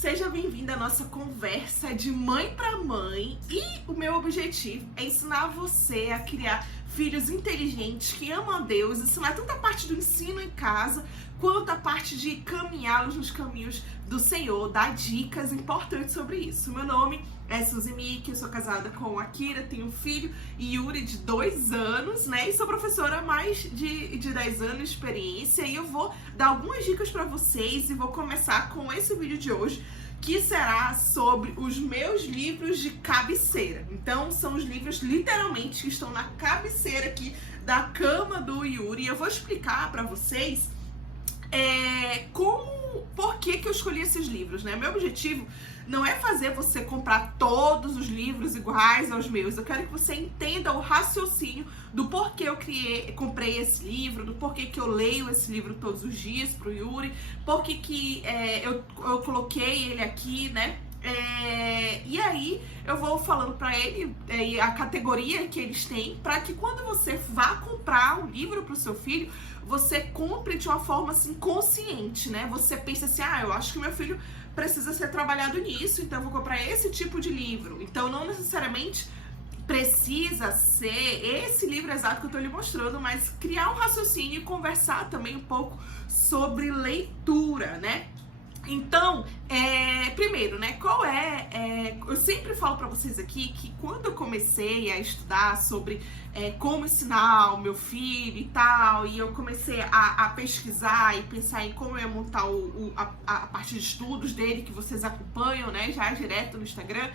Seja bem-vinda à nossa conversa de mãe para mãe e o meu objetivo é ensinar você a criar filhos inteligentes que amam a Deus, ensinar tanto a parte do ensino em casa quanto a parte de caminhá-los nos caminhos do Senhor, dar dicas importantes sobre isso. Meu nome é Suzy Miki, eu sou casada com a Kira, tenho um filho, Yuri, de 2 anos, né? E sou professora há mais de 10 anos de experiência e eu vou dar algumas dicas para vocês e vou começar com esse vídeo de hoje, que será sobre os meus livros de cabeceira. Então, são os livros literalmente que estão na cabeceira aqui da cama do Yuri. E eu vou explicar para vocês por que eu escolhi esses livros, né? Meu objetivo não é fazer você comprar todos os livros iguais aos meus. Eu quero que você entenda o raciocínio do porquê eu comprei esse livro, do porquê que eu leio esse livro todos os dias pro Yuri, porquê que eu coloquei ele aqui, né? E aí eu vou falando pra ele a categoria que eles têm, para que quando você vá comprar um livro pro seu filho, você compre de uma forma assim consciente, né? Você pensa assim, eu acho que meu filho precisa ser trabalhado nisso, então eu vou comprar esse tipo de livro. Então não necessariamente precisa ser esse livro exato que eu tô lhe mostrando, mas criar um raciocínio e conversar também um pouco sobre leitura, né? Então, primeiro, né, eu sempre falo pra vocês aqui que quando eu comecei a estudar sobre como ensinar o meu filho e tal, e eu comecei a pesquisar e pensar em como eu ia montar a parte de estudos dele, que vocês acompanham, né, já direto no Instagram,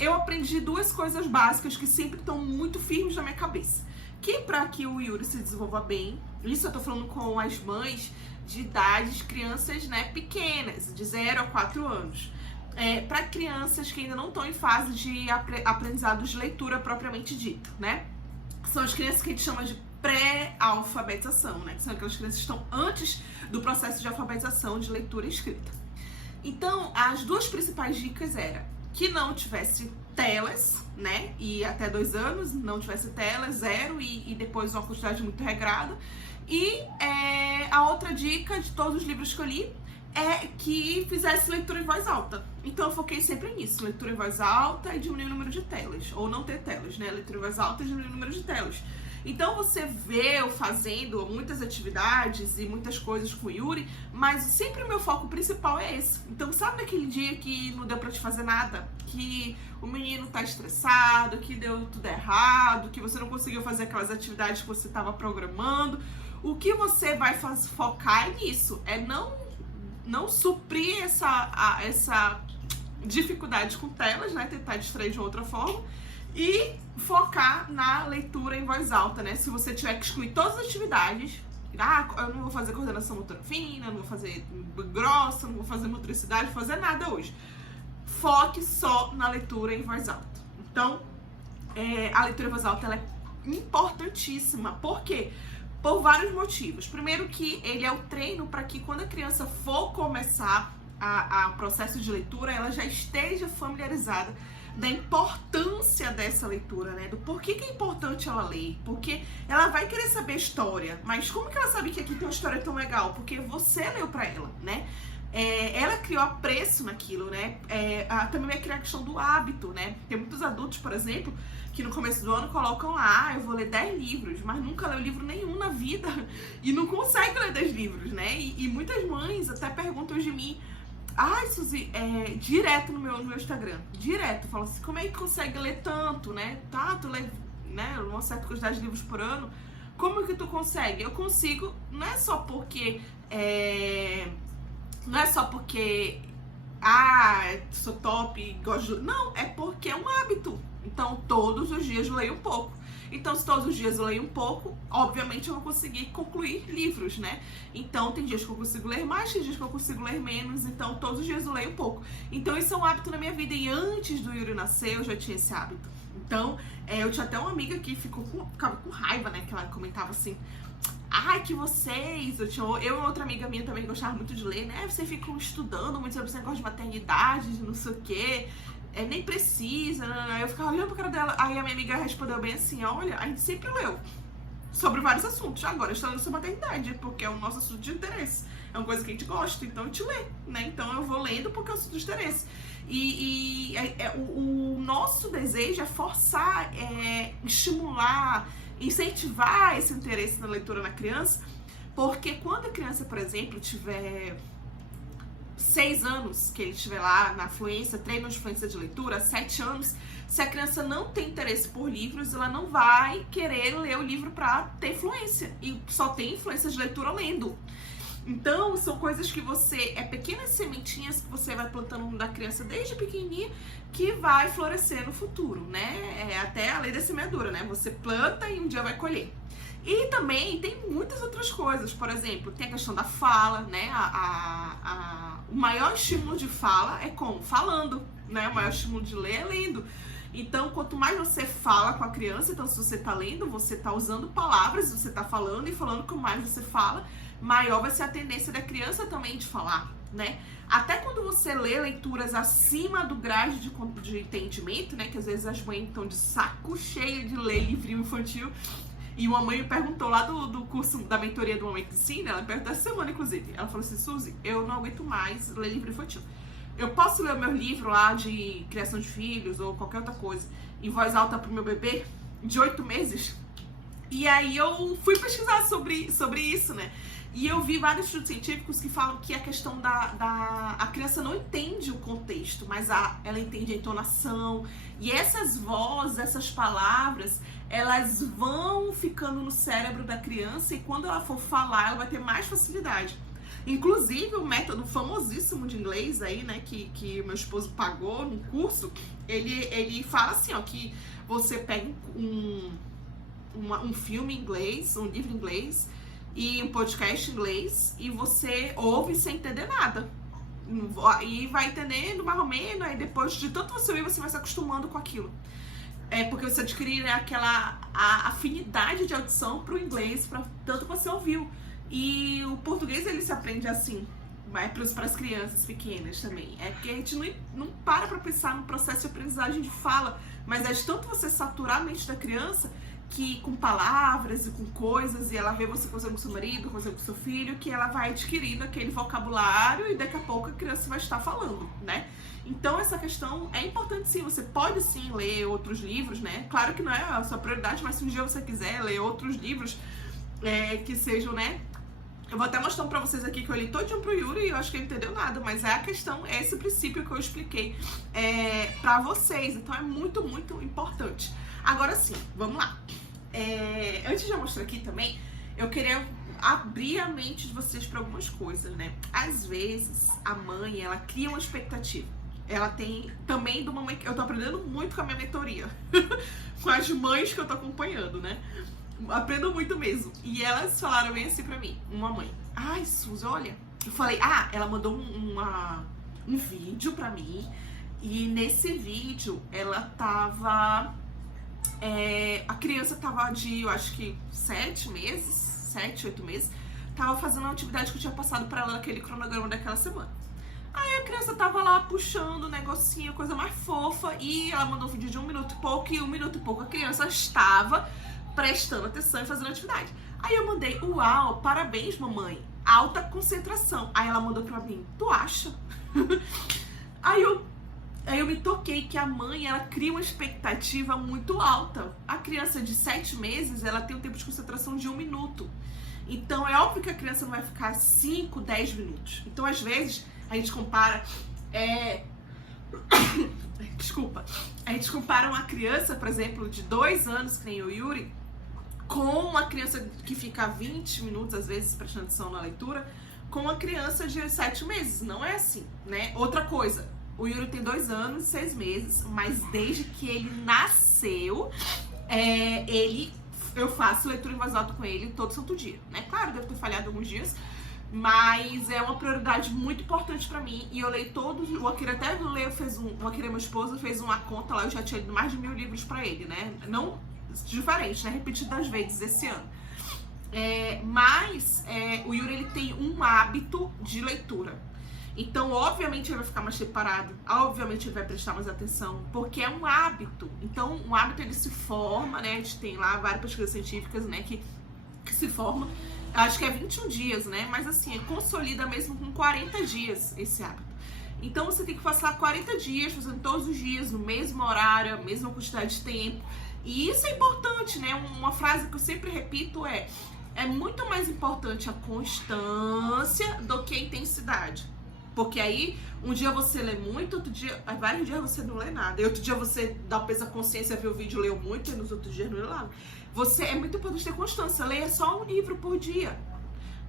eu aprendi 2 coisas básicas que sempre estão muito firmes na minha cabeça. Que para que o Yuri se desenvolva bem, isso eu tô falando com as mães de idades, crianças, né, pequenas, de 0 a 4 anos. Para crianças que ainda não estão em fase de aprendizado de leitura propriamente dito, né? São as crianças que a gente chama de pré-alfabetização, né? Que são aquelas crianças que estão antes do processo de alfabetização de leitura e escrita. Então, as 2 principais dicas eram que não tivesse telas, né? E até 2 anos não tivesse telas, 0 e depois uma quantidade muito regrada. E a outra dica de todos os livros que eu li é que fizesse leitura em voz alta. Então eu foquei sempre nisso, leitura em voz alta e diminuir o número de telas, ou não ter telas, né? Leitura em voz alta e diminuir o número de telas. Então você vê eu fazendo muitas atividades e muitas coisas com o Yuri, mas sempre o meu foco principal é esse. Então sabe naquele dia que não deu pra te fazer nada? Que o menino tá estressado, que deu tudo errado, que você não conseguiu fazer aquelas atividades que você estava programando? O que você vai focar é nisso, é não suprir essa dificuldade com telas, né? Tentar distrair de outra forma e focar na leitura em voz alta, né? Se você tiver que excluir todas as atividades, eu não vou fazer coordenação motora fina, não vou fazer grossa, não vou fazer motricidade, não vou fazer nada hoje. Foque só na leitura em voz alta. Então, a leitura em voz alta ela é importantíssima. Por quê? Por vários motivos. Primeiro que ele é o treino para que quando a criança for começar o processo de leitura, ela já esteja familiarizada da importância dessa leitura, né? Do porquê que é importante ela ler. Porque ela vai querer saber a história, mas como que ela sabe que aqui tem uma história tão legal? Porque você leu para ela, né? Ela criou apreço naquilo, né? Também vai criar a questão do hábito, né? Tem muitos adultos, por exemplo, que no começo do ano colocam lá, eu vou ler 10 livros, mas nunca leu livro nenhum na vida e não consegue ler 10 livros, né? E muitas mães até perguntam de mim, Suzy, direto no meu Instagram, direto, falam assim, como é que consegue ler tanto, né? Tu lê, né, uma certa quantidade de livros por ano, como que tu consegue? Eu consigo, não é só porque sou top, gosto de... Não, é porque é um hábito. Então, todos os dias eu leio um pouco. Então, se todos os dias eu leio um pouco, obviamente eu vou conseguir concluir livros, né? Então, tem dias que eu consigo ler mais, tem dias que eu consigo ler menos. Então, todos os dias eu leio um pouco. Então, isso é um hábito na minha vida. E antes do Yuri nascer, eu já tinha esse hábito. Então, eu tinha até uma amiga que ficava com raiva, né? Que ela comentava assim... que vocês... Eu e outra amiga minha também gostava muito de ler, né? Vocês ficam estudando muito sobre esse negócio de maternidade, de não sei o quê... nem precisa, né? Eu ficava olhando pra cara dela, aí a minha amiga respondeu bem assim, olha, a gente sempre leu sobre vários assuntos, agora está lendo sobre maternidade, porque é o nosso assunto de interesse, é uma coisa que a gente gosta, então a gente lê, né? Então eu vou lendo porque eu sinto interesse. O nosso desejo é forçar, estimular, incentivar esse interesse na leitura na criança, porque quando a criança, por exemplo, tiver 6 anos, que ele estiver lá na fluência, treino de fluência de leitura, 7 anos, se a criança não tem interesse por livros, ela não vai querer ler o livro para ter fluência, e só tem influência de leitura lendo. Então, são coisas que pequenas sementinhas que você vai plantando da criança desde pequenininha, que vai florescer no futuro, né? É até a lei da semeadura, né? Você planta e um dia vai colher. E também tem muitas outras coisas, por exemplo, tem a questão da fala, né? O maior estímulo de fala é como? Falando, né? O maior estímulo de ler é lendo. Então, quanto mais você fala com a criança, então se você tá lendo, você tá usando palavras, você tá falando, e falando quanto mais você fala, maior vai ser a tendência da criança também de falar, né? Até quando você lê leituras acima do grade de entendimento, né? Que às vezes as mães estão de saco cheio de ler livrinho infantil. E uma mãe me perguntou lá do curso da mentoria do Mamãe que Ensina, ela me perguntou essa semana, inclusive. Ela falou assim: Suzy, eu não aguento mais ler livro infantil. Eu posso ler o meu livro lá de criação de filhos ou qualquer outra coisa em voz alta pro meu bebê de 8 meses? E aí eu fui pesquisar sobre isso, né? E eu vi vários estudos científicos que falam que a questão a criança não entende o contexto, mas ela entende a entonação. E essas vozes, essas palavras, elas vão ficando no cérebro da criança, e quando ela for falar, ela vai ter mais facilidade. Inclusive, o método famosíssimo de inglês aí, né, que o meu esposo pagou no curso, ele fala assim, ó, que você pega um filme em inglês, um livro em inglês e um podcast em inglês, e você ouve sem entender nada. E vai entendendo mais ou menos, aí depois de tanto você ouvir, você vai se acostumando com aquilo. Porque você adquire, né, a afinidade de audição pro inglês, tanto que você ouviu. E o português, ele se aprende assim, para as crianças pequenas também. É porque a gente não para pensar no processo de aprendizagem de fala, mas é de tanto você saturar a mente da criança, que com palavras e com coisas, e ela vê você conversando com seu marido, conversando com seu filho, que ela vai adquirindo aquele vocabulário, e daqui a pouco a criança vai estar falando, né? Então essa questão é importante sim, você pode sim ler outros livros, né? Claro que não é a sua prioridade, mas se um dia você quiser ler outros livros que sejam, né? Eu vou até mostrar pra vocês aqui que eu li todinho pro Yuri e eu acho que ele não entendeu nada, mas é a questão, é esse princípio que eu expliquei pra vocês, então é muito, muito importante. Agora sim, vamos lá. Antes de eu mostrar aqui também, eu queria abrir a mente de vocês para algumas coisas, né? Às vezes, a mãe, ela cria uma expectativa. Ela tem também do mamãe, eu tô aprendendo muito com a minha mentoria, com as mães que eu tô acompanhando, né? Aprendo muito mesmo. E elas falaram bem assim pra mim, uma mãe: ai, Suzy, olha. Eu falei, ela mandou um vídeo pra mim, e nesse vídeo ela tava... a criança tava de, eu acho que 7 meses, 7, 8 meses, tava fazendo uma atividade que eu tinha passado pra ela naquele cronograma daquela semana. Aí a criança tava lá puxando o negocinho, coisa mais fofa, e ela mandou um vídeo de 1 minuto e pouco, e 1 minuto e pouco a criança estava prestando atenção e fazendo atividade. Aí eu mandei, uau, parabéns, mamãe, alta concentração. Aí ela mandou pra mim, tu acha? Aí eu me toquei que a mãe, ela cria uma expectativa muito alta. A criança de 7 meses, ela tem um tempo de concentração de 1 minuto. Então, é óbvio que a criança não vai ficar 5, 10 minutos. Então, às vezes, a gente compara... Desculpa. A gente compara uma criança, por exemplo, de 2 anos, que nem o Yuri, com uma criança que fica 20 minutos, às vezes, prestando atenção na leitura, com uma criança de 7 meses. Não é assim, né? Outra coisa... O Yuri tem 2 anos e 6 meses, mas desde que ele nasceu, eu faço leitura em voz alta com ele todo santo dia, né? Claro, deve ter falhado alguns dias, mas é uma prioridade muito importante pra mim. E eu leio todos, o Akira até leu, o Akira, meu esposo, fez uma conta lá, eu já tinha lido mais de 1000 livros pra ele, né? Não diferente, né? Repetidas vezes esse ano. Mas o Yuri, ele tem um hábito de leitura. Então, obviamente, ele vai ficar mais separado, obviamente ele vai prestar mais atenção, porque é um hábito. Então, um hábito, ele se forma, né? A gente tem lá várias pesquisas científicas, né, que se formam Acho que é 21 dias, né? Mas assim, consolida mesmo com 40 dias esse hábito. Então você tem que passar 40 dias fazendo todos os dias, no mesmo horário, a mesma quantidade de tempo. E isso é importante, né? Uma frase que eu sempre repito é muito mais importante a constância do que a intensidade. Porque aí, um dia você lê muito, outro dia, vários dias você não lê nada. E outro dia você dá o peso da consciência, vê o vídeo, leu muito, e nos outros dias não lê nada. É muito importante ter constância. Leia só um livro por dia.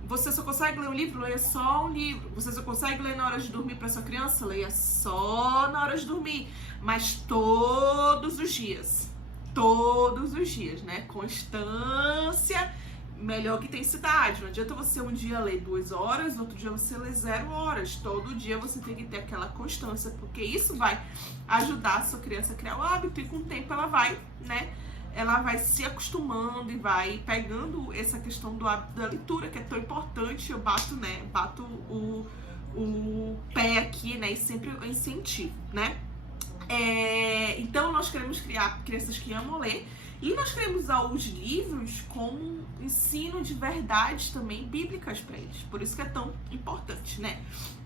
Você só consegue ler um livro? Leia só um livro. Você só consegue ler na hora de dormir para sua criança? Leia só na hora de dormir. Mas todos os dias. Todos os dias, né? Constância melhor que intensidade. Não adianta você um dia ler 2 horas, no outro dia você ler 0 horas. Todo dia você tem que ter aquela constância, porque isso vai ajudar a sua criança a criar o hábito, e com o tempo ela vai, né? Ela vai se acostumando e vai pegando essa questão do hábito da leitura, que é tão importante. Eu bato, né? Bato o pé aqui, né? E sempre eu incentivo, né? Então nós queremos criar crianças que amam ler. E nós queremos usar os livros como ensino de verdades também bíblicas para eles. Por isso que é tão importante, né?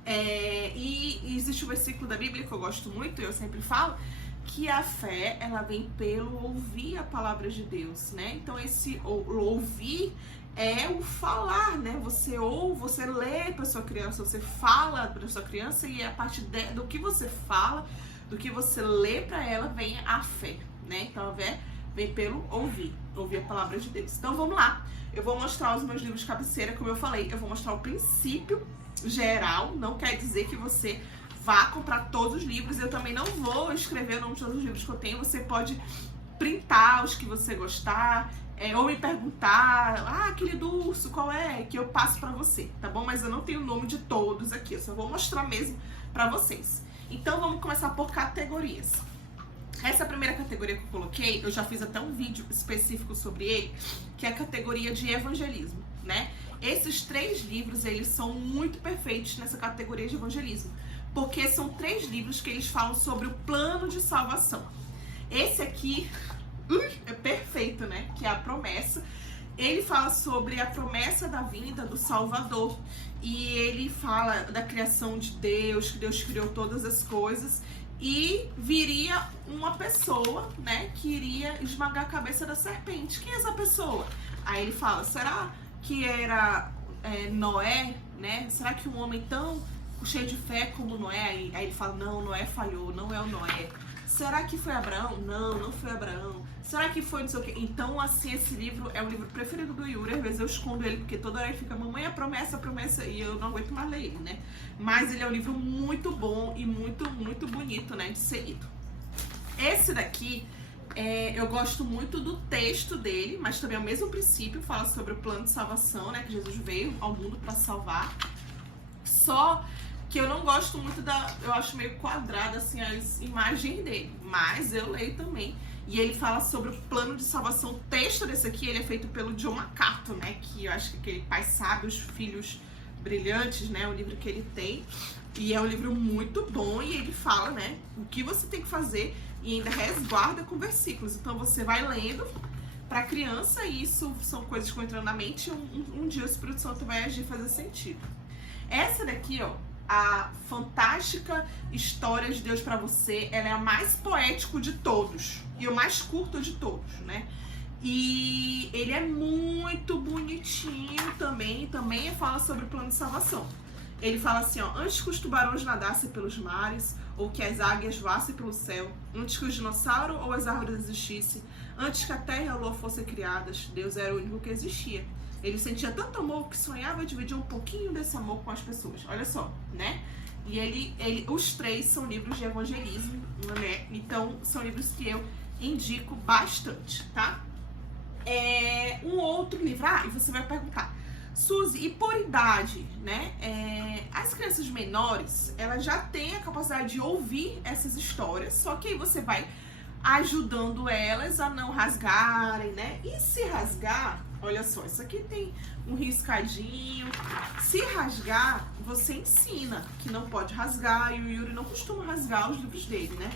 E existe um versículo da Bíblia que eu gosto muito, eu sempre falo, que a fé, ela vem pelo ouvir a palavra de Deus, né? Então esse ouvir é o falar, né? Você ouve, você lê para sua criança, você fala para sua criança, e a partir do que você fala, do que você lê para ela, vem a fé, né? Então a fé vem pelo ouvir a palavra de Deus. Então vamos lá, eu vou mostrar os meus livros de cabeceira, como eu falei, eu vou mostrar o princípio geral, não quer dizer que você vá comprar todos os livros, eu também não vou escrever o nome de todos os livros que eu tenho, você pode printar os que você gostar, ou me perguntar, aquele do urso, qual é? Que eu passo pra você, tá bom? Mas eu não tenho o nome de todos aqui, eu só vou mostrar mesmo pra vocês. Então vamos começar por categorias. Essa primeira categoria que eu coloquei, eu já fiz até um vídeo específico sobre ele, que é a categoria de evangelismo, né? Esses 3 livros, eles são muito perfeitos nessa categoria de evangelismo, porque são 3 livros que eles falam sobre o plano de salvação. Esse aqui é perfeito, né? Que é a promessa. Ele fala sobre a promessa da vinda do Salvador. E ele fala da criação de Deus, que Deus criou todas as coisas. E viria uma pessoa, né, que iria esmagar a cabeça da serpente. Quem é essa pessoa? Aí ele fala, será que era Noé, né? Será que um homem tão cheio de fé como Noé? Aí ele fala, não, Noé falhou, não é o Noé. Será que foi Abraão? Não, não foi Abraão. Será que foi não sei o quê? Então, assim, esse livro é o livro preferido do Yuri. Às vezes eu escondo ele, porque toda hora ele fica, mamãe, a promessa, e eu não aguento mais ler ele, né? Mas ele é um livro muito bom e muito, muito bonito, né, de ser lido. Esse daqui, eu gosto muito do texto dele, mas também é o mesmo princípio, fala sobre o plano de salvação, né, que Jesus veio ao mundo para salvar. Só que eu não gosto muito eu acho meio quadrada, assim, as imagens dele, mas eu leio também. E ele fala sobre o plano de salvação. O texto desse aqui, ele é feito pelo John MacArthur, né, que eu acho que aquele Pai Sábio, os Filhos Brilhantes, né, o livro que ele tem. E é um livro muito bom, e ele fala, né, o que você tem que fazer, e ainda resguarda com versículos. Então você vai lendo para criança, e isso são coisas que vão entrando na mente, um dia o Espírito Santo vai agir e fazer sentido. Essa daqui, ó, a Fantástica História de Deus para Você, ela é a mais poético de todos e o mais curto de todos, né? E ele é muito bonitinho também fala sobre o plano de salvação. Ele fala assim, ó, antes que os tubarões nadassem pelos mares, ou que as águias voassem pelo céu, antes que o dinossauro ou as árvores existissem, antes que a terra e a lua fossem criadas, Deus era o único que existia. Ele sentia tanto amor que sonhava dividir um pouquinho desse amor com as pessoas. Olha só, né? E os 3 são livros de evangelismo, né? Então, são livros que eu indico bastante, tá? Um outro livro, e você vai perguntar, Suzy, e por idade, né? As crianças menores, elas já têm a capacidade de ouvir essas histórias, só que aí você vai ajudando elas a não rasgarem, né? E se rasgar, olha só, isso aqui tem um riscadinho. Se rasgar, você ensina que não pode rasgar, e o Yuri não costuma rasgar os livros dele, né?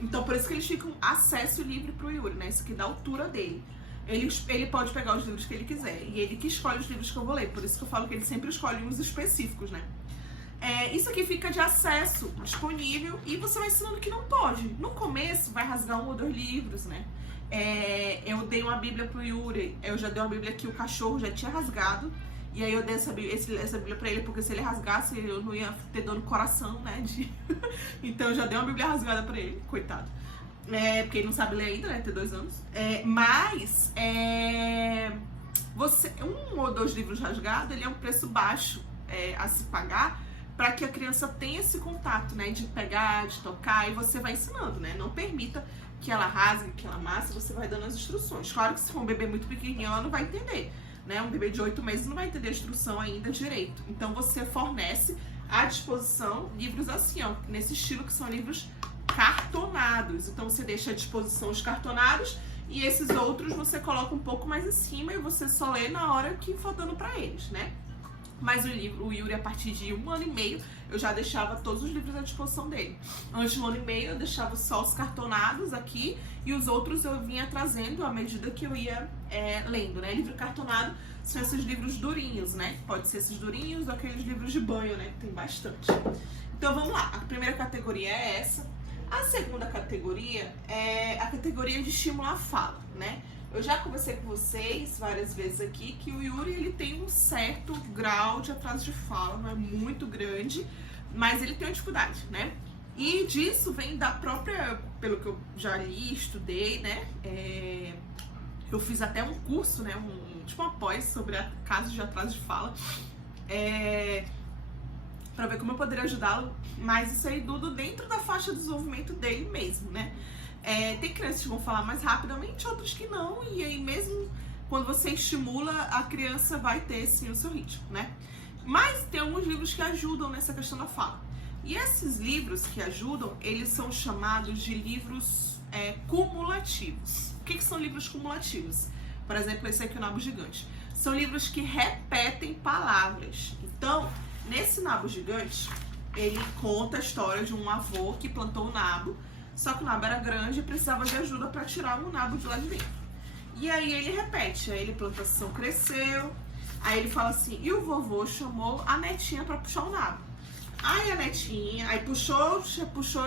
Então, por isso que eles ficam acesso livre pro Yuri, né? Isso aqui da altura dele. ele pode pegar os livros que ele quiser. E ele que escolhe os livros que eu vou ler. Por isso que eu falo que ele sempre escolhe uns específicos, né? Isso aqui fica de acesso disponível e você vai ensinando que não pode. No começo vai rasgar 1 ou 2 livros, né? Eu dei uma Bíblia pro Yuri, eu já dei uma Bíblia que o cachorro já tinha rasgado. E aí eu dei essa Bíblia pra ele, porque se ele rasgasse, eu não ia ter dor no coração, né? Então eu já dei uma Bíblia rasgada pra ele, coitado. Porque ele não sabe ler ainda, né? Tem 2 anos. Mas 1 ou 2 livros rasgados, ele é um preço baixo a se pagar, para que a criança tenha esse contato, né? De pegar, de tocar, e você vai ensinando, né? Não permita que ela rasgue, que ela amasse, você vai dando as instruções. Claro que se for um bebê muito pequenininho, ela não vai entender, né? Um bebê de 8 meses não vai entender a instrução ainda direito. Então você fornece à disposição livros assim, ó, nesse estilo, que são livros cartonados. Então você deixa à disposição os cartonados e esses outros você coloca um pouco mais em cima e você só lê na hora que for dando pra eles, né? Mas o Yuri, a partir de 1 ano e meio, eu já deixava todos os livros à disposição dele. Antes de 1 ano e meio, eu deixava só os cartonados aqui e os outros eu vinha trazendo à medida que eu ia lendo, né? Livro cartonado são esses livros durinhos, né? Pode ser esses durinhos ou aqueles livros de banho, né? Tem bastante. Então vamos lá, a primeira categoria é essa. A segunda categoria é a categoria de estímulo à fala, né? Eu já conversei com vocês várias vezes aqui que o Yuri, ele tem um certo grau de atraso de fala, não é muito grande, mas ele tem uma dificuldade, né? E disso vem da própria, pelo que eu já li, estudei, né? Eu fiz até um curso, né? Tipo uma pós sobre casos de atraso de fala, pra ver como eu poderia ajudá-lo, mas isso aí tudo dentro da faixa de desenvolvimento dele mesmo, né? Tem crianças que vão falar mais rapidamente, outras que não, e aí mesmo quando você estimula, a criança vai ter sim o seu ritmo, né? Mas tem alguns livros que ajudam nessa questão da fala. E esses livros que ajudam, eles são chamados de livros cumulativos. O que são livros cumulativos? Por exemplo, esse aqui, o Nabo Gigante. São livros que repetem palavras. Então, nesse Nabo Gigante, ele conta a história de um avô que plantou um nabo, só que o nabo era grande e precisava de ajuda para tirar o nabo de lá de dentro. E aí ele repete, aí ele plantação cresceu, aí ele fala assim, e o vovô chamou a netinha para puxar o nabo. Aí a netinha, aí puxou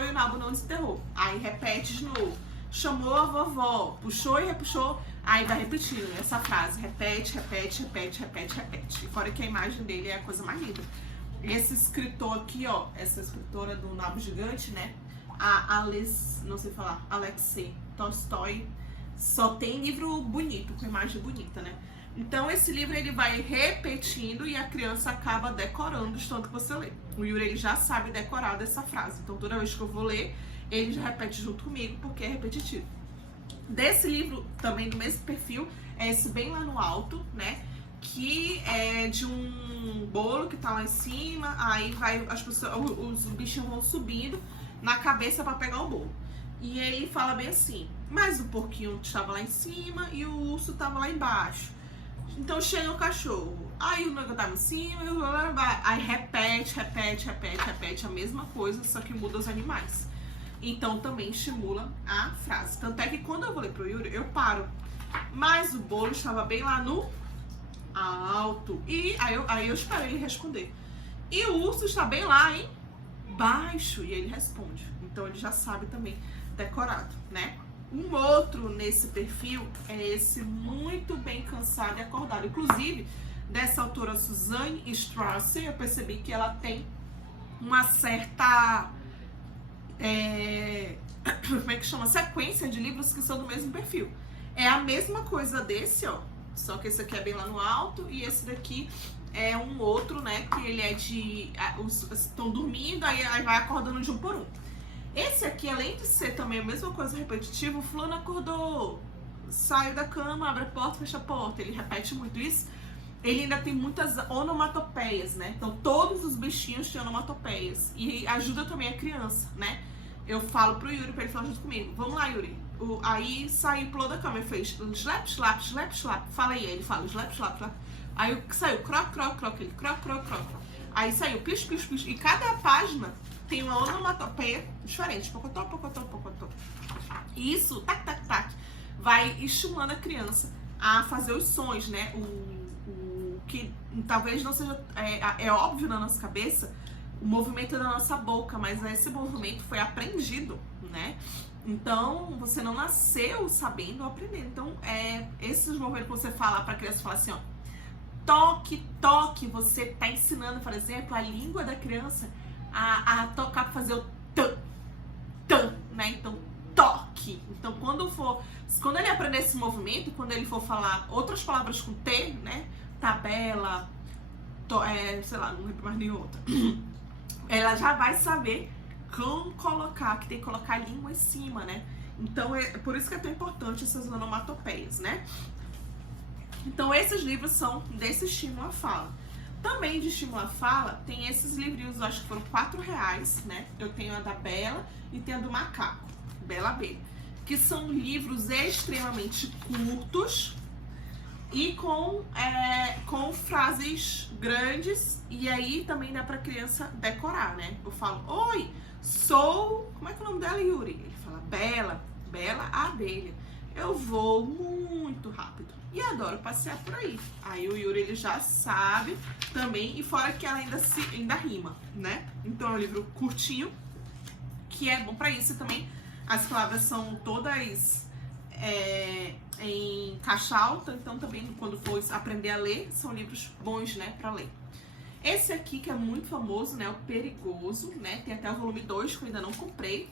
e o nabo não desenterrou. Aí repete de novo, chamou a vovó, puxou e repuxou, aí vai repetindo essa frase, repete, repete, repete, repete, repete. E fora que a imagem dele é a coisa mais linda. Esse escritor aqui, ó, essa escritora do Nabo Gigante, né? Não sei falar, Alexei Tolstói, só tem livro bonito, com imagem bonita, né? Então esse livro ele vai repetindo e a criança acaba decorando de tanto que você lê. O Yuri ele já sabe decorar dessa frase, então toda vez que eu vou ler, ele já repete junto comigo porque é repetitivo. Desse livro, também do mesmo perfil, é esse bem lá no alto, né? Que é de um bolo que tá lá em cima, aí vai as pessoas, os bichinhos vão subindo na cabeça para pegar o bolo. E ele fala bem assim, mas o porquinho estava lá em cima e o urso estava lá embaixo. Então chega o cachorro, aí o negócio estava em cima e aí repete, repete, repete, repete a mesma coisa, só que muda os animais. Então também estimula a frase. Tanto é que quando eu vou ler pro Yuri, eu paro. Mas o bolo estava bem lá no alto. E aí eu espero ele responder. E o urso está bem lá embaixo. E ele responde. Então ele já sabe também decorado, né? Um outro nesse perfil é esse muito bem cansado e acordado. Inclusive, dessa autora Suzanne Strasser, eu percebi que ela tem uma certa... como é que chama? Sequência de livros que são do mesmo perfil. É a mesma coisa desse, ó. Só que esse aqui é bem lá no alto e esse daqui é um outro, né? Que ele é de... estão dormindo, aí vai acordando de um por um. Esse aqui, além de ser também a mesma coisa repetitiva, o fulano acordou, sai da cama, abre a porta, fecha a porta. Ele repete muito isso. Ele ainda tem muitas onomatopeias, né? Então todos os bichinhos têm onomatopeias. E ajuda também a criança, né? Eu falo pro Yuri pra ele falar junto comigo. Vamos lá, Yuri. Aí saiu, pulou da cama e fez slap, slap, slap, slap. Fala aí, ele fala slap, slap, slap. Aí saiu croc, croc, croc, ele croc, croc, croc. Aí saiu pish, pish, pish. E cada página tem uma onomatopeia diferente. Pocotó, pocotó, pocotó. E isso, tac, tac, tac, vai estimulando a criança a fazer os sons, né? O que talvez não seja... É óbvio na nossa cabeça o movimento da nossa boca, mas esse movimento foi aprendido, né? Então, você não nasceu sabendo ou aprendendo. Então, esses movimentos que você fala pra criança, fala assim, ó, toque, toque, você tá ensinando, por exemplo, a língua da criança a tocar pra fazer o t, né? Então, toque. Então, quando ele aprender esse movimento, quando ele for falar outras palavras com T, né? Tabela, sei lá, não lembro mais nenhuma outra. Ela já vai saber como colocar, que tem que colocar a língua em cima, né? Então, por isso que é tão importante essas onomatopeias, né? Então, esses livros são desse estímulo à fala. Também de estímulo à fala, tem esses livrinhos, eu acho que foram R$4, né? Eu tenho a da Bela e tenho a do Macaco, Bela Abelha, que são livros extremamente curtos e com frases grandes, e aí também dá pra criança decorar, né? Eu falo, oi, sou... Como é que é o nome dela, Yuri? Ele fala, Bela Abelha. Eu vou muito rápido e adoro passear por aí. Aí o Yuri, ele já sabe também, e fora que ela ainda rima, né? Então é um livro curtinho, que é bom pra isso. E também as palavras são todas em caixa alta, então também quando for aprender a ler, são livros bons, né, pra ler. Esse aqui, que é muito famoso, né, o Perigoso, né? Tem até o volume 2, que eu ainda não comprei,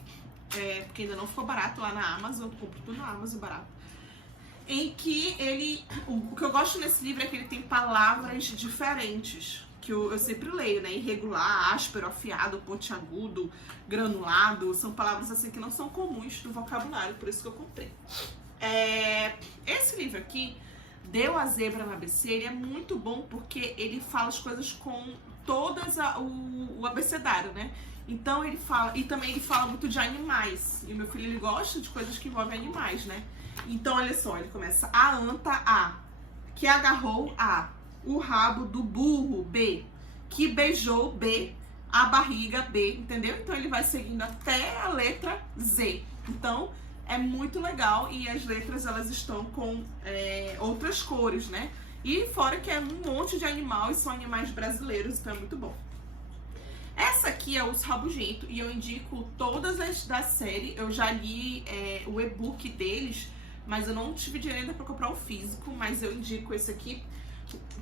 porque ainda não ficou barato lá na Amazon. Eu compro tudo na Amazon barato. Em que o que eu gosto nesse livro é que ele tem palavras diferentes, que eu sempre leio, né? Irregular, áspero, afiado, pontiagudo, granulado. São palavras assim que não são comuns no vocabulário, por isso que eu comprei. Esse livro aqui, Deu a Zebra no ABC, ele é muito bom porque ele fala as coisas com todas o abecedário, né? Então ele fala, e também ele fala muito de animais. E o meu filho, ele gosta de coisas que envolvem animais, né? Então olha só, ele começa a anta A, que agarrou A, o rabo do burro B, que beijou B, a barriga B, entendeu? Então ele vai seguindo até a letra Z. Então é muito legal, e as letras, elas estão com outras cores, né? E fora que é um monte de animal, e são animais brasileiros, então é muito bom. Essa aqui é o Urso Rabugento, e eu indico todas as da série. Eu já li o e-book deles, mas eu não tive dinheiro ainda pra comprar o físico, mas eu indico esse aqui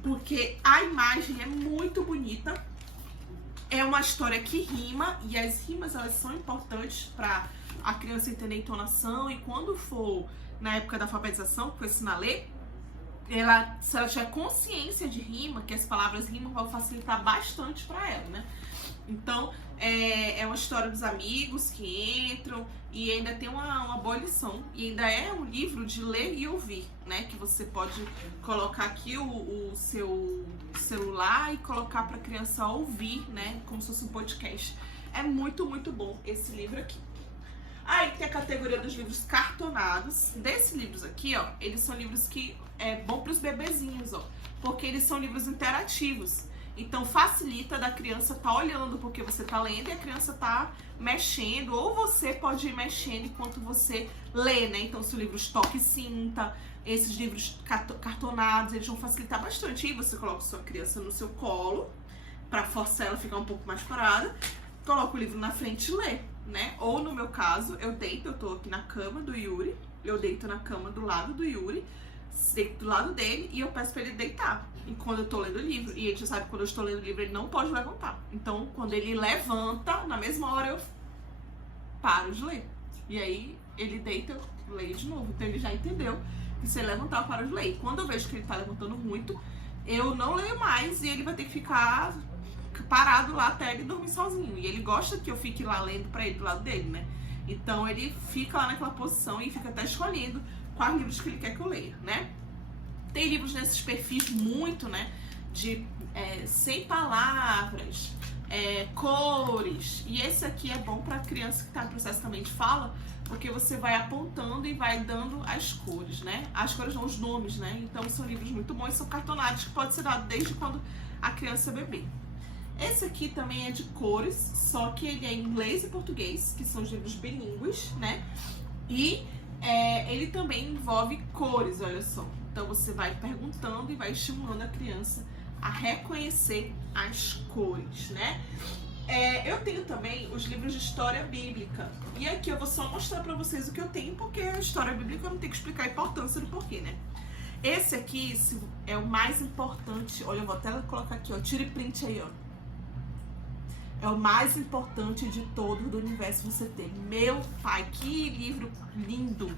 porque a imagem é muito bonita. É uma história que rima, e as rimas, elas são importantes pra a criança entender a entonação, e quando for na época da alfabetização, que for ensinar a ler, se ela tiver consciência de rima, que as palavras rimam, vai facilitar bastante pra ela, né? Então, é uma história dos amigos que entram, e ainda tem uma boa lição. E ainda é um livro de ler e ouvir, né? Que você pode colocar aqui o seu celular e colocar pra criança ouvir, né? Como se fosse um podcast. É muito, muito bom esse livro aqui. Aí tem a categoria dos livros cartonados. Desses livros aqui, ó, eles são livros que é bom pros bebezinhos, ó. Porque eles são livros interativos. Então facilita da criança tá olhando porque você tá lendo e a criança tá mexendo, ou você pode ir mexendo enquanto você lê, né? Então, se o livro toque e cinta, esses livros cartonados, eles vão facilitar bastante. E você coloca sua criança no seu colo, pra forçar ela a ficar um pouco mais parada, coloca o livro na frente e lê, né? Ou no meu caso, eu tô aqui na cama do Yuri, eu deito na cama do lado do Yuri, deito do lado dele e eu peço pra ele deitar. E quando eu tô lendo o livro, e ele já sabe que quando eu estou lendo o livro, ele não pode levantar. Então, quando ele levanta, na mesma hora eu paro de ler. E aí, ele deita, eu leio de novo. Então, ele já entendeu que se ele levantar, eu paro de ler. E quando eu vejo que ele tá levantando muito, eu não leio mais e ele vai ter que ficar parado lá até ele dormir sozinho. E ele gosta que eu fique lá lendo pra ele do lado dele, né? Então, ele fica lá naquela posição e fica até escolhendo quais livros que ele quer que eu leia, né? Tem livros nesses perfis muito, né, de 100 palavras, cores. E esse aqui é bom para criança que está no processo também de fala, porque você vai apontando e vai dando as cores, né? As cores não, os nomes, né? Então são livros muito bons, são cartonados, que pode ser dado desde quando a criança é bebê. Esse aqui também é de cores, só que ele é em inglês e português, que são os livros bilíngues, né? E ele também envolve cores, olha só. Então você vai perguntando e vai estimulando a criança a reconhecer as cores, né? Eu tenho também os livros de história bíblica. E aqui eu vou só mostrar pra vocês o que eu tenho, porque a história bíblica eu não tenho que explicar a importância do porquê, né? Esse aqui é o mais importante. Olha, eu vou até colocar aqui, ó. Tire print aí, ó. É o mais importante de todo do universo que você tem. Meu pai, que livro lindo!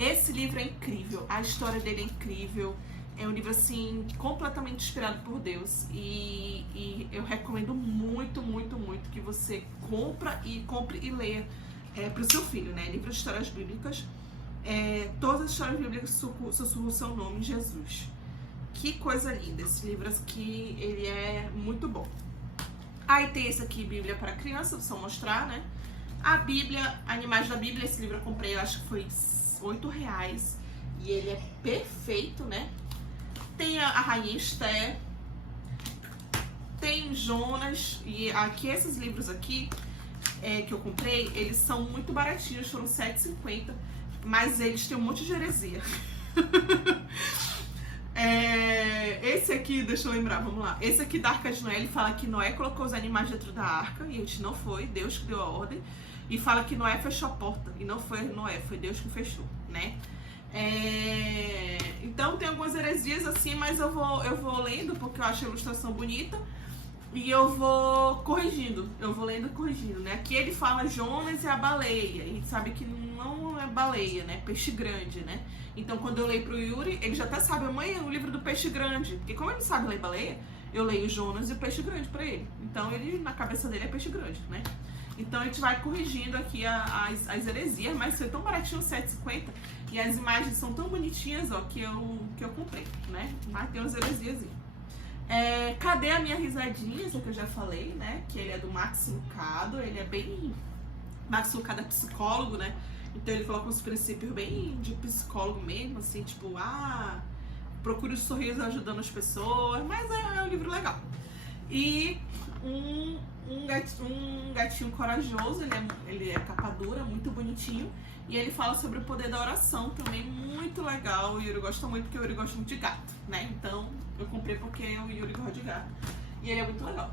Esse livro é incrível. A história dele é incrível. É um livro, assim, completamente inspirado por Deus. E eu recomendo muito, muito, muito que você compre e leia para o seu filho, né? Livro de histórias bíblicas. Todas as histórias bíblicas sussurram o seu nome, Jesus. Que coisa linda. Esse livro aqui, ele é muito bom. Aí tem esse aqui, Bíblia para Criança, vou só mostrar, né? A Bíblia, Animais da Bíblia, esse livro eu comprei, eu acho que foi R$8. E ele é perfeito, né? Tem a Rainha Esther, tem Jonas, e aqui esses livros aqui que eu comprei, eles são muito baratinhos, foram R$7,50, mas eles têm um monte de heresia. Esse aqui, deixa eu lembrar, vamos lá. Esse aqui da Arca de Noé, ele fala que Noé colocou os animais dentro da arca, e a gente não foi, Deus que deu a ordem. E fala que Noé fechou a porta, e não foi Noé, foi Deus que fechou, né? Então tem algumas heresias assim, mas eu vou lendo porque eu acho a ilustração bonita e eu vou corrigindo, eu vou lendo e corrigindo, né? Aqui ele fala Jonas e a baleia, e sabe que não é baleia, né? Peixe grande, né? Então quando eu leio pro Yuri, ele já até sabe, mãe, é o livro do peixe grande, porque como ele não sabe ler baleia, eu leio Jonas e o peixe grande pra ele. Então ele, na cabeça dele, é peixe grande, né? Então a gente vai corrigindo aqui as heresias, mas foi tão baratinho, R$7,50, e as imagens são tão bonitinhas, ó, que eu comprei, né? Mas tem umas heresias aí. Cadê a minha risadinha? Esse que eu já falei, né? Que ele é do Max Lucado, ele é bem... Max Lucado é psicólogo, né? Então ele coloca uns princípios bem de psicólogo mesmo, assim, tipo, procure o sorriso ajudando as pessoas, mas é um livro legal. E um gatinho corajoso, ele é capa dura, muito bonitinho, e ele fala sobre o poder da oração, também muito legal. O Yuri gosta muito, porque o Yuri gosta muito de gato, né? Então eu comprei porque o Yuri gosta de gato, e ele é muito legal.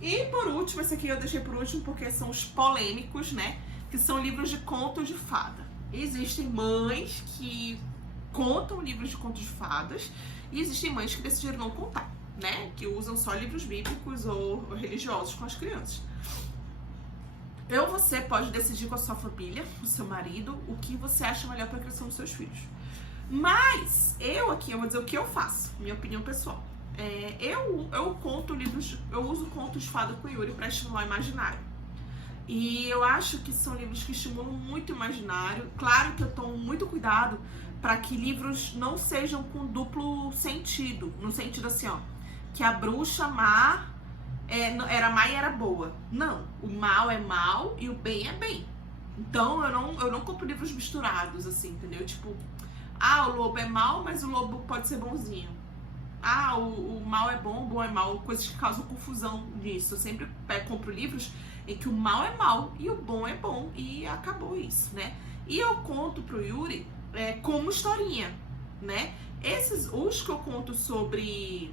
E por último, esse aqui eu deixei por último porque são os polêmicos, né? Que são livros de contos de fada. Existem mães que contam livros de contos de fadas, e existem mães que decidiram não contar, né? Que usam só livros bíblicos ou religiosos com as crianças. Você pode decidir com a sua família, com o seu marido, o que você acha melhor para a criação dos seus filhos. Mas eu vou dizer o que eu faço, minha opinião pessoal. Eu conto livros, eu uso contos de fada com o Yuri para estimular o imaginário. E eu acho que são livros que estimulam muito o imaginário. Claro que eu tomo muito cuidado para que livros não sejam com duplo sentido, no sentido assim, ó, que a bruxa má era má e era boa. Não, o mal é mal e o bem é bem. Então eu não compro livros misturados, assim, entendeu? Tipo, o lobo é mal, mas o lobo pode ser bonzinho. O mal é bom, o bom é mal, coisas que causam confusão nisso. Eu sempre compro livros em que o mal é mal e o bom é bom, e acabou isso, né? E eu conto pro Yuri como historinha, né? Os que eu conto sobre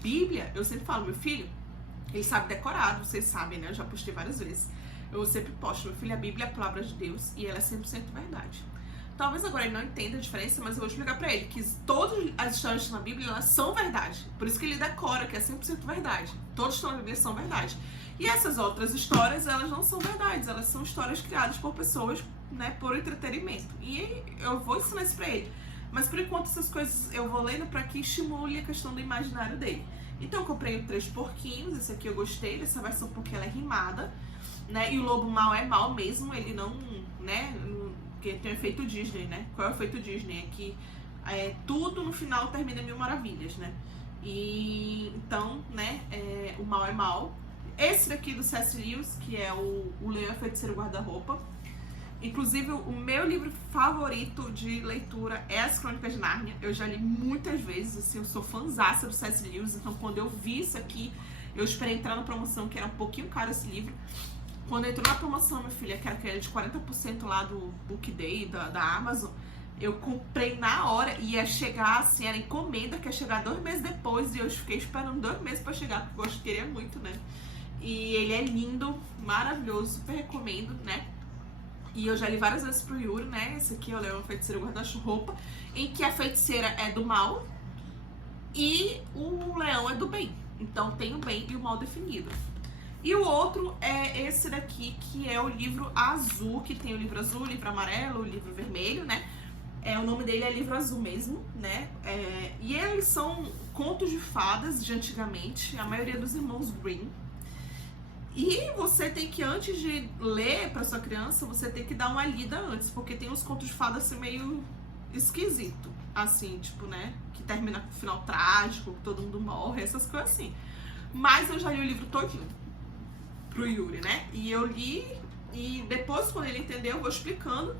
Bíblia, eu sempre falo, meu filho, ele sabe decorado, vocês sabem, né? Eu já postei várias vezes. Eu sempre posto, meu filho, a Bíblia é a palavra de Deus e ela é 100% verdade. Talvez agora ele não entenda a diferença, mas eu vou explicar pra ele que todas as histórias na Bíblia, elas são verdade. Por isso que ele decora que é 100% verdade. Todas as histórias da Bíblia são verdade. E essas outras histórias, elas não são verdades. Elas são histórias criadas por pessoas, né, por entretenimento. E eu vou ensinar isso pra ele. Mas por enquanto essas coisas eu vou lendo pra que estimule a questão do imaginário dele. Então eu comprei o 3 Porquinhos, esse aqui eu gostei dessa versão porque ela é rimada, né? E o lobo mal é mal mesmo, ele não, né? Porque tem o efeito Disney, né? Qual é o efeito Disney? É que tudo no final termina em mil maravilhas, né? E então, né? O mal é mal. Esse daqui do C.S. Lewis, que é o Leão e o Feiticeiro Guarda-Roupa. Inclusive, o meu livro favorito de leitura é As Crônicas de Nárnia. Eu já li muitas vezes, assim, eu sou fãzaça do C.S. Lewis, então quando eu vi isso aqui, eu esperei entrar na promoção, que era um pouquinho caro esse livro. Quando entrou na promoção, minha filha, que era aquele de 40% lá do Book Day, da Amazon, Eu comprei na hora e ia chegar, assim, era encomenda que ia chegar 2 meses depois e eu fiquei esperando 2 meses pra chegar, porque eu queria muito, né? E ele é lindo, maravilhoso, super recomendo, né? E eu já li várias vezes pro Yuri, né? Esse aqui é o Leão, Feiticeira Guarda-Roupa, em que a feiticeira é do mal e o leão é do bem. Então tem o bem e o mal definido. E o outro é esse daqui, que é o livro azul, que tem o livro azul, o livro amarelo, o livro vermelho, né? O nome dele é livro azul mesmo, né? E eles são contos de fadas de antigamente, a maioria dos irmãos Grimm. E você tem que, antes de ler para sua criança, você tem que dar uma lida antes, porque tem uns contos de fadas assim, meio esquisito, assim, tipo, né? Que termina com um final trágico, que todo mundo morre, essas coisas assim. Mas eu já li o livro todinho pro Yuri, né? E eu li, e depois, quando ele entendeu, eu vou explicando.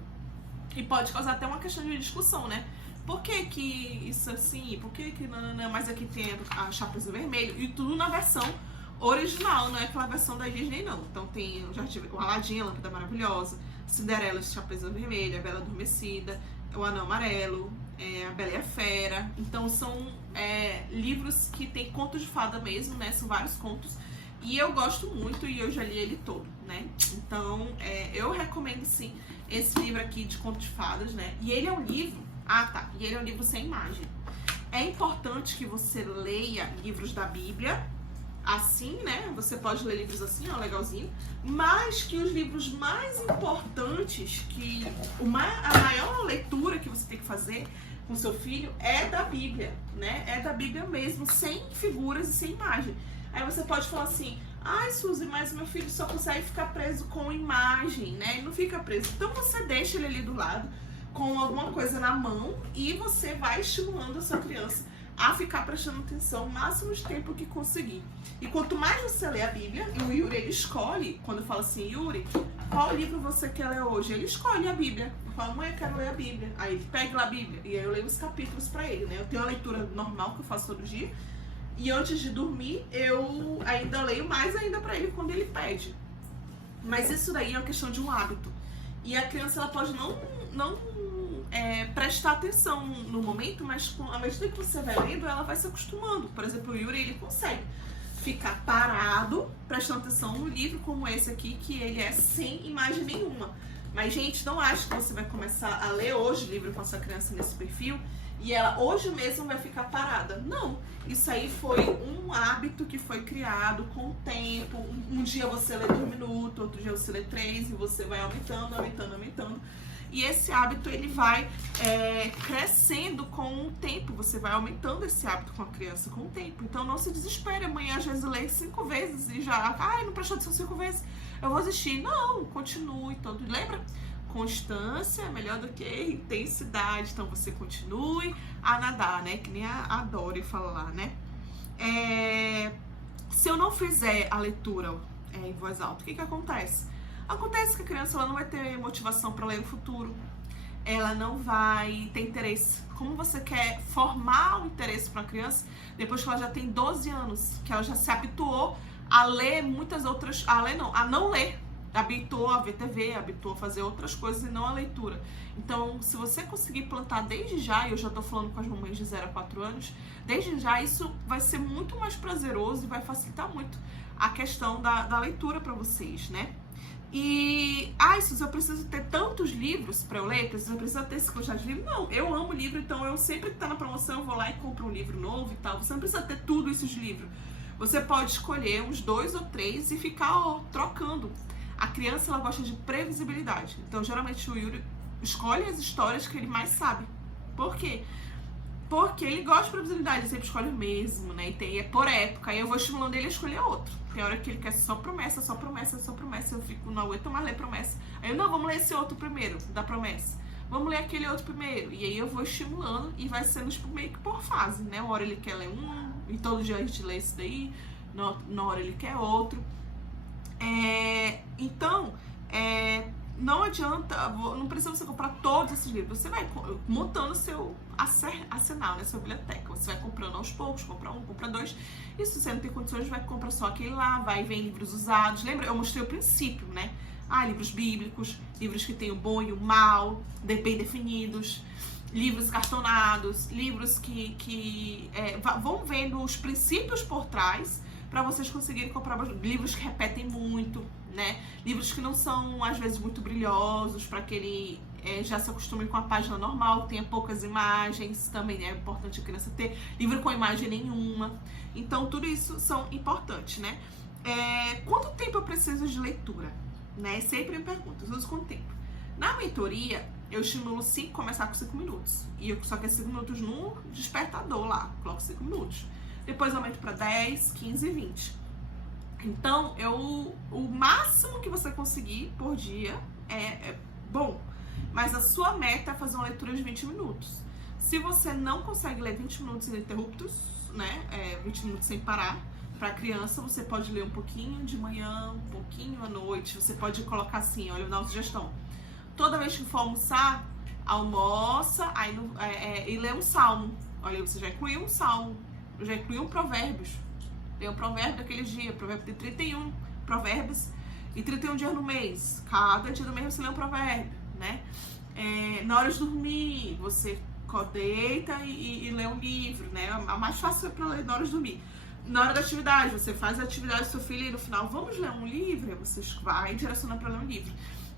E pode causar até uma questão de discussão, né? Por que que isso assim? Por que que não? Mas aqui tem a Chapeuzinho Vermelho e tudo na versão original, não é aquela versão da Disney, não. Então tem, eu já tive o Aladdin, a Lâmpada Maravilhosa, Cinderela, Chapeuzinho Vermelho, a Bela Adormecida, o Anão Amarelo, a Bela e a Fera. Então são livros que tem contos de fada mesmo, né? São vários contos. E eu gosto muito e eu já li ele todo, né? Então, eu recomendo, sim, esse livro aqui de contos de fadas, né? E ele é um livro... E ele é um livro sem imagem. É importante que você leia livros da Bíblia, assim, né? Você pode ler livros assim, ó, legalzinho. Mas que os livros mais importantes, a maior leitura que você tem que fazer com seu filho é da Bíblia, né? É da Bíblia mesmo, sem figuras e sem imagem. Aí você pode falar assim, ai, Suzy, mas meu filho só consegue ficar preso com imagem, né? Ele não fica preso. Então você deixa ele ali do lado, com alguma coisa na mão, e você vai estimulando a sua criança a ficar prestando atenção o máximo de tempo que conseguir. E quanto mais você lê a Bíblia, e o Yuri, ele escolhe, quando eu falo assim, Yuri, qual livro você quer ler hoje? Ele escolhe a Bíblia. Eu falo, mãe, eu quero ler a Bíblia. Aí ele pega lá a Bíblia, e aí eu leio os capítulos pra ele, né? Eu tenho uma leitura normal que eu faço todo dia, e antes de dormir, eu ainda leio mais ainda pra ele quando ele pede. Mas isso daí é uma questão de um hábito. E a criança, ela pode não prestar atenção no momento, mas à medida que você vai lendo, ela vai se acostumando. Por exemplo, o Yuri, ele consegue ficar parado, prestando atenção no livro como esse aqui, que ele é sem imagem nenhuma. Mas, gente, não acho que você vai começar a ler hoje o livro com a sua criança nesse perfil e ela hoje mesmo vai ficar parada. Não, isso aí foi um hábito que foi criado com o tempo. Um dia você lê 2 minutos, outro dia você lê 3 e você vai aumentando. E esse hábito, ele vai crescendo com o tempo. Você vai aumentando esse hábito com a criança com o tempo. Então não se desespere. Amanhã às vezes eu leio 5 vezes e já... não prestou atenção 5 vezes. Eu vou desistir. Não, continue todo. Lembra? Constância é melhor do que intensidade. Então você continue a nadar, né? Que nem a Dory fala lá, né? Se eu não fizer a leitura em voz alta, o que acontece? Acontece que a criança, ela não vai ter motivação para ler no futuro. Ela não vai ter interesse. Como você quer formar o interesse para a criança depois que ela já tem 12 anos, que ela já se habituou a ler muitas outras... a não ler. Habituou a ver TV, habituou a fazer outras coisas e não a leitura. Então, se você conseguir plantar desde já, e eu já tô falando com as mamães de 0 a 4 anos, desde já isso vai ser muito mais prazeroso e vai facilitar muito a questão da leitura para vocês, né? E, Suzy, eu preciso ter tantos livros para eu ler? Eu preciso ter esse quantidade de livros? Não, eu amo livro, então eu sempre que tá na promoção eu vou lá e compro um livro novo e tal. Você não precisa ter tudo isso de livro. Você pode escolher uns 2 ou 3 e ficar trocando. A criança, ela gosta de previsibilidade. Então, geralmente, o Yuri escolhe as histórias que ele mais sabe. Por quê? Porque ele gosta de previsibilidade, ele sempre escolhe o mesmo, né? E é por época. Aí eu vou estimulando ele a escolher outro. Tem hora que ele quer só promessa. Eu fico, não aguento mais ler promessa. Aí eu, não, vamos ler esse outro primeiro, da promessa. Vamos ler aquele outro primeiro. E aí eu vou estimulando e vai sendo tipo, meio que por fase, né? Uma hora ele quer ler um, e todo dia a gente lê esse daí. Na hora ele quer outro. Então, não adianta, não precisa você comprar todos esses livros. Você vai montando seu arsenal, né, sua biblioteca. Você vai comprando aos poucos, compra 1, compra 2. E se você não tem condições, vai comprar só aquele lá, vai ver livros usados. Lembra? Eu mostrei o princípio, né? Livros bíblicos, livros que têm o bom e o mal, bem definidos, livros cartonados, livros que vão vendo os princípios por trás para vocês conseguirem comprar livros que repetem muito, né? Livros que não são, às vezes, muito brilhosos, para que ele já se acostume com a página normal, tenha poucas imagens, também é importante a criança ter livro com imagem nenhuma. Então, tudo isso são importantes, né? Quanto tempo eu preciso de leitura? Né? Sempre me pergunto, eu uso quanto tempo? Na mentoria, eu estimulo começar com 5 minutos. E eu só quero 5 minutos no despertador lá, coloco 5 minutos. Depois eu aumento para 10, 15 e 20. Então, o máximo que você conseguir por dia é bom. Mas a sua meta é fazer uma leitura de 20 minutos. Se você não consegue ler 20 minutos ininterruptos, né? 20 minutos sem parar, para criança, você pode ler um pouquinho de manhã, um pouquinho à noite. Você pode colocar assim, olha, na sugestão. Toda vez que for almoçar, almoça e lê um salmo. Olha, você já incluiu um salmo, já incluiu um provérbios. Tem um provérbio daquele dia, provérbio tem 31 provérbios e 31 dias no mês. Cada dia do mês você lê um provérbio, né? Na hora de dormir, você deita e lê um livro, né? A mais fácil é para ler na hora de dormir. Na hora da atividade, você faz a atividade do seu filho e no final, vamos ler um livro? Aí você vai direcionar para ler um livro.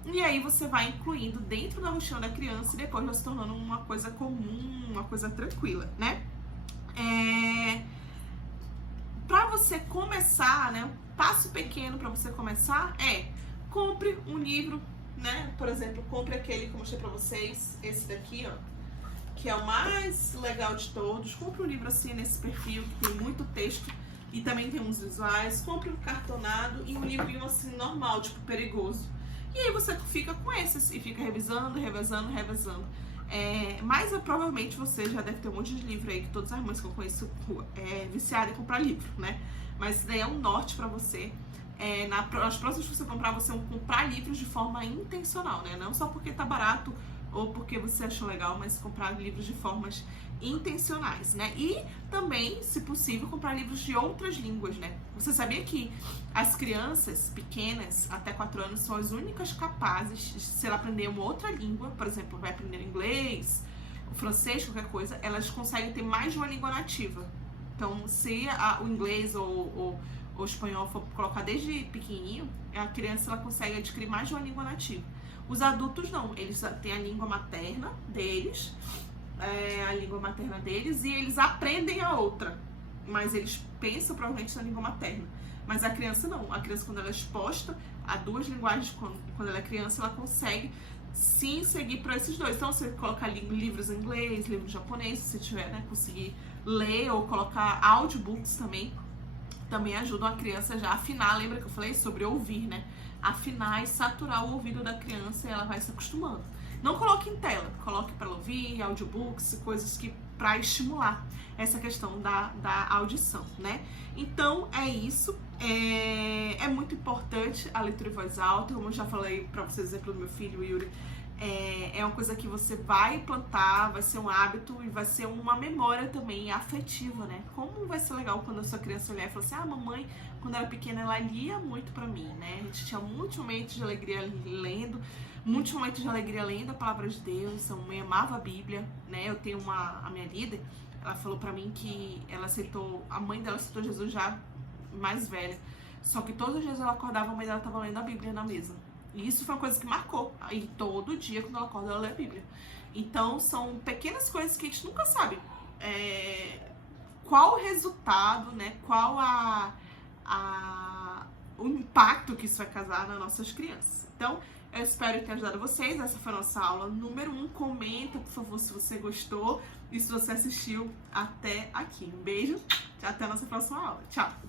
E aí você vai incluindo dentro da rotina da criança e depois vai se tornando uma coisa comum, uma coisa tranquila, né? Para você começar, né? Um passo pequeno para você começar compre um livro, né? Por exemplo, compre aquele que eu mostrei para vocês, esse daqui, ó, que é o mais legal de todos. Compre um livro assim nesse perfil, que tem muito texto e também tem uns visuais. Compre um cartonado e um livrinho assim normal, tipo perigoso. E aí você fica com esses e fica revisando. Mas provavelmente você já deve ter um monte de livro aí, que todas as mães que eu conheço viciadas em comprar livro, né? Mas isso daí é um norte pra você. Nas próximas que você comprar, você vai comprar livros de forma intencional, né? Não só porque tá barato ou porque você achou legal, mas comprar livros de formas intencionais, né? E também, se possível, comprar livros de outras línguas, né? Você sabia que as crianças pequenas, até 4 anos, são as únicas capazes de, se ela aprender uma outra língua, por exemplo, vai aprender inglês, o francês, qualquer coisa, elas conseguem ter mais de uma língua nativa. Então, se o inglês ou o espanhol for colocar desde pequenininho, a criança ela consegue adquirir mais de uma língua nativa. Os adultos não, eles têm a língua materna deles, e eles aprendem a outra, mas eles pensam provavelmente na língua materna. Mas a criança não, a criança quando ela é exposta a 2 linguagens, quando ela é criança, ela consegue sim seguir para esses 2. Então você colocar livros em inglês, livros em japonês, se você tiver, né, conseguir ler, ou colocar audiobooks também ajudam a criança já a afinar. Lembra que eu falei sobre ouvir, né? Afinar e saturar o ouvido da criança e ela vai se acostumando. Não coloque em tela, coloque para ouvir, audiobooks, coisas que para estimular essa questão da audição, né? Então é isso. É muito importante a leitura em voz alta, como eu já falei para vocês, exemplo do meu filho, Yuri. É uma coisa que você vai plantar, vai ser um hábito e vai ser uma memória também afetiva, né? Como vai ser legal quando a sua criança olhar e falar assim, mamãe, quando era pequena, ela lia muito pra mim, né? A gente tinha muitos momentos de alegria lendo, a palavra de Deus, a mãe amava a Bíblia, né? Eu tenho a minha líder, ela falou pra mim que a mãe dela aceitou Jesus já mais velha, só que todos os dias ela acordava, a mãe dela tava lendo a Bíblia na mesa. E isso foi uma coisa que marcou. E todo dia, quando ela acorda, ela lê a Bíblia. Então, são pequenas coisas que a gente nunca sabe. Qual o resultado, né? Qual o impacto que isso vai causar nas nossas crianças. Então, eu espero ter ajudado vocês. Essa foi a nossa aula número 1. Comenta, por favor, se você gostou. E se você assistiu até aqui. Um beijo. Até a nossa próxima aula. Tchau!